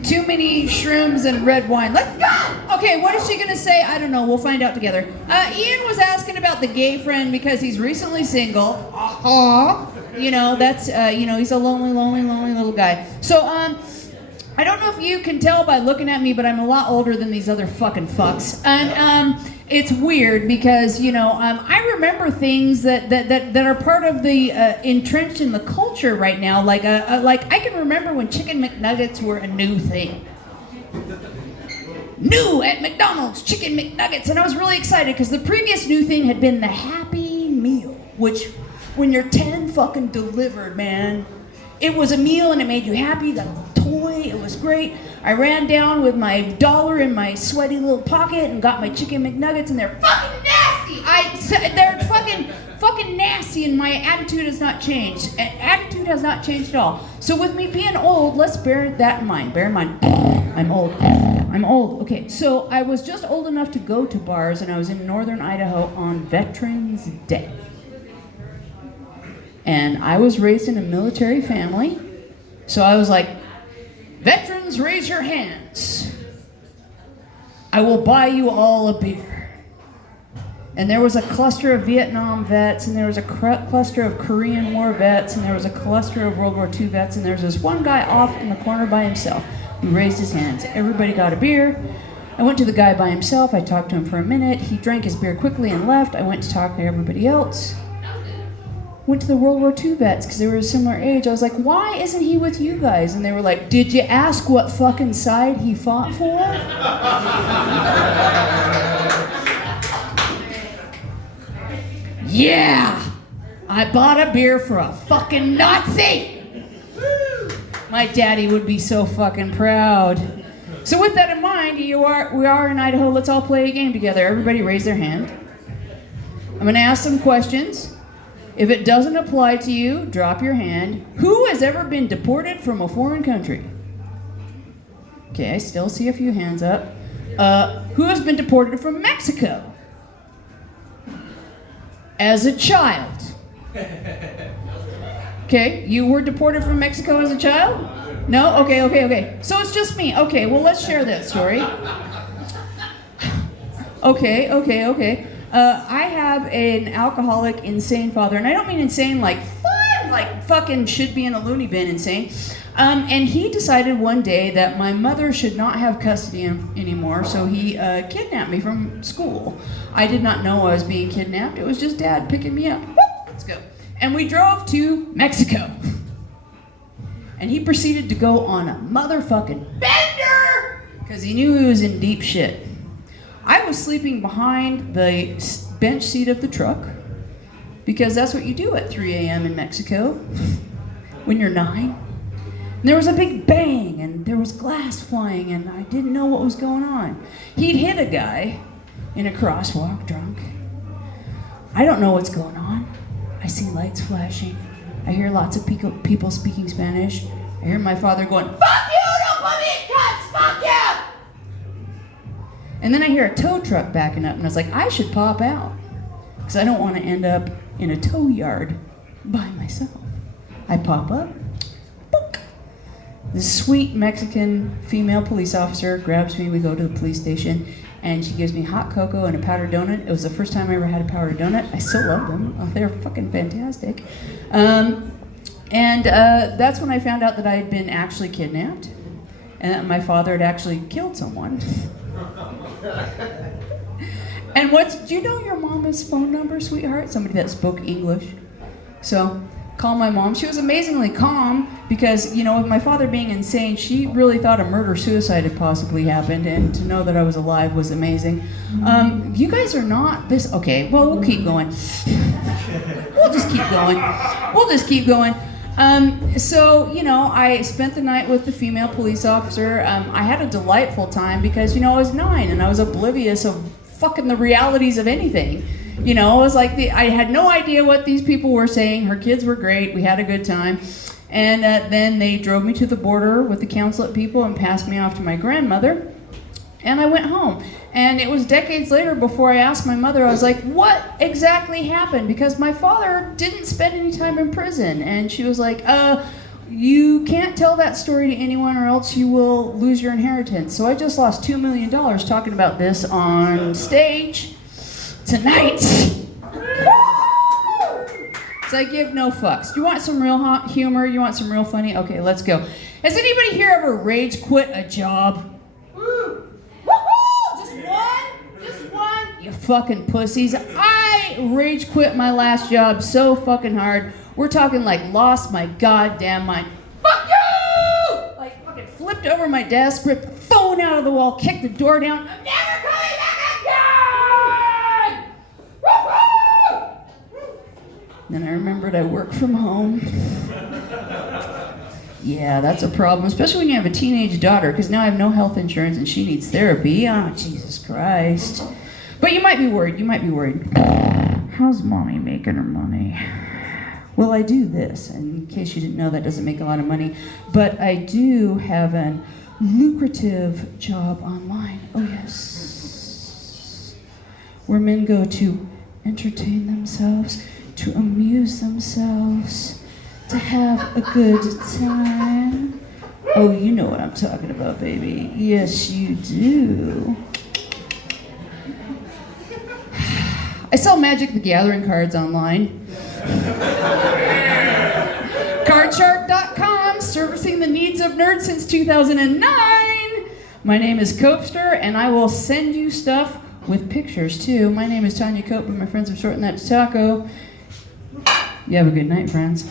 too many shrooms and red wine. Let's go! Okay, what is she gonna say? I don't know. We'll find out together. Ian was asking about the gay friend because he's recently single. You know, that's, he's a lonely little guy. So, I don't know if you can tell by looking at me, but I'm a lot older than these other fucking fucks. And, it's weird because, I remember things that are part of the, entrenched in the culture right now. Like I can remember when Chicken McNuggets were a new thing. New at McDonald's, Chicken McNuggets. And I was really excited because the previous new thing had been the Happy Meal, which when you're 10 fucking delivered, man. It was a meal and it made you happy. You got a toy, it was great. I ran down with my $1 in my sweaty little pocket and got my Chicken McNuggets and they're fucking nasty. They're fucking nasty and my attitude has not changed. Attitude has not changed at all. So with me being old, let's bear that in mind. Bear in mind, I'm old. Okay, so I was just old enough to go to bars and I was in northern Idaho on Veterans Day. And I was raised in a military family, so I was like, veterans, raise your hands. I will buy you all a beer. And there was a cluster of Vietnam vets, and there was a cluster of Korean War vets, and there was a cluster of World War II vets, and there was this one guy off in the corner by himself who raised his hands. Everybody got a beer. I went to the guy by himself. I talked to him for a minute. He drank his beer quickly and left. I went to talk to everybody else. Went to the World War II vets because they were a similar age. I was like, why isn't he with you guys? And they were like, did you ask what fucking side he fought for? Yeah, I bought a beer for a fucking Nazi. My daddy would be so fucking proud. So with that in mind, we are in Idaho. Let's all play a game together. Everybody raise their hand. I'm gonna ask some questions. If it doesn't apply to you, drop your hand. Who has ever been deported from a foreign country? Okay, I still see a few hands up. Who has been deported from Mexico? As a child. Okay, you were deported from Mexico as a child? No? Okay. So it's just me. Okay, well, let's share that story. Okay. I have an alcoholic, insane father, and I don't mean insane like fun, like fucking should be in a loony bin insane. And he decided one day that my mother should not have custody anymore, so he kidnapped me from school. I did not know I was being kidnapped. It was just Dad picking me up. Let's go. And we drove to Mexico. And he proceeded to go on a motherfucking bender because he knew he was in deep shit. I was sleeping behind the bench seat of the truck because that's what you do at 3 a.m. in Mexico when you're 9. And there was a big bang and there was glass flying and I didn't know what was going on. He'd hit a guy in a crosswalk drunk. I don't know what's going on. I see lights flashing. I hear lots of people speaking Spanish. I hear my father going, "Fuck you, don't put me in cuffs, fuck you!" And then I hear a tow truck backing up, and I was like, I should pop out, because I don't want to end up in a tow yard by myself. I pop up, book. This sweet Mexican female police officer grabs me, we go to the police station, and she gives me hot cocoa and a powdered donut. It was the first time I ever had a powdered donut. I still love them. Oh, they're fucking fantastic. And that's when I found out that I had been actually kidnapped, and that my father had actually killed someone. And do you know your mama's phone number, sweetheart? Somebody that spoke English. So call my mom. She was amazingly calm because, with my father being insane, she really thought a murder-suicide had possibly happened, and to know that I was alive was amazing. You guys are not this... Okay, well, we'll keep going. We'll just keep going. So, I spent the night with the female police officer. I had a delightful time because, I was 9 and I was oblivious of fucking the realities of anything. It was like I had no idea what these people were saying. Her kids were great. We had a good time. And then they drove me to the border with the consulate people and passed me off to my grandmother. And I went home. And it was decades later before I asked my mother, I was like, what exactly happened? Because my father didn't spend any time in prison. And she was like, You can't tell that story to anyone or else you will lose your inheritance. So I just lost $2 million talking about this on stage tonight. So I give no fucks. You want some real humor? You want some real funny? Okay, let's go. Has anybody here ever rage quit a job? Woo! Woo-hoo! Just one? Just one? You fucking pussies. I rage quit my last job so fucking hard. We're talking like lost my goddamn mind. Fuck you! Like fucking flipped over my desk, ripped the phone out of the wall, kicked the door down. I'm never coming back again! Woo-hoo! Then I remembered I work from home. Yeah, that's a problem, especially when you have a teenage daughter, because now I have no health insurance and she needs therapy. Oh, Jesus Christ. But you might be worried. How's mommy making her money? Well, I do this, and in case you didn't know, that doesn't make a lot of money, but I do have a lucrative job online. Oh, yes. Where men go to entertain themselves, to amuse themselves, to have a good time. Oh, you know what I'm talking about, baby. Yes, you do. I sell Magic the Gathering cards online. Cardshark.com, servicing the needs of nerds since 2009. My name is Copester, and I will send you stuff with pictures, too. My name is Tanya Cope, but my friends have shortened that to Taco. You have a good night, friends.